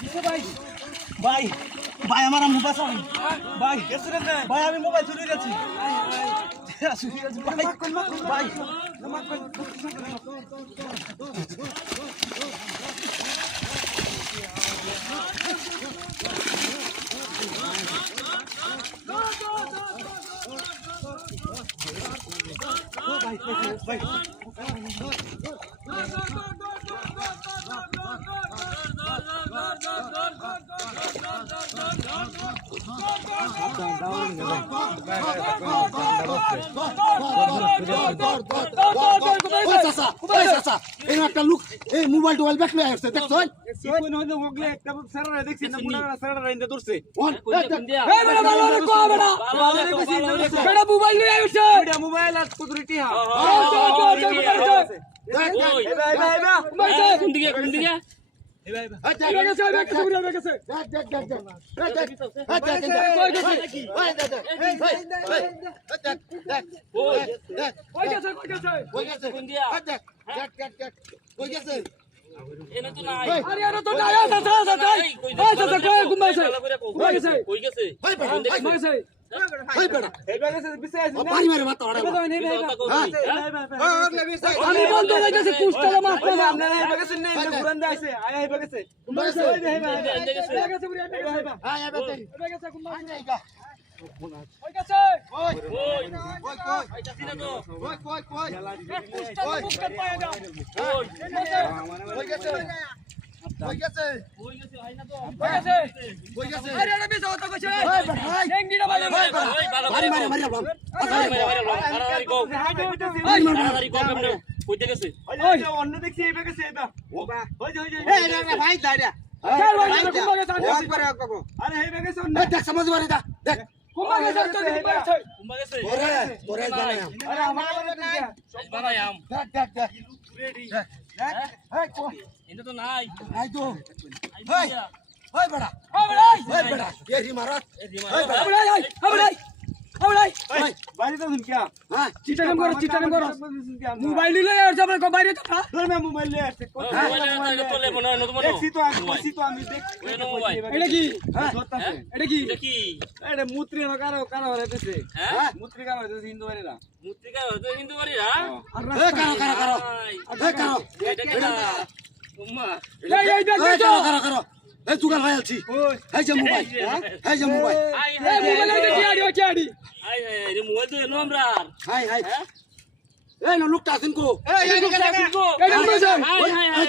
ভাই ভাই ভাই আমার আম্মু বাঁচান ভাই ভাই আমি মোবাইল চুরি গেছি ভাই একটা লোক এই মোবাইল টোবাইল ব্যাক লয়ে আসছে দেখছ অন্য দেখছি মোবাইল নিলে বাইরে মোবাইল নিয়ে আসছে মূত্রি কারো কারো হইতেছে মূত্রি কারো হইতেছে হিন্দু বাড়িরা হিন্দু বাড়িরা এই তুগার ভাই আছি এই যে মোবাইল এই যে মোবাইল মোবাইল তো এলো আমরা হাই হাই এই লোকটা আছেন কো এই লোকটা আছেন কো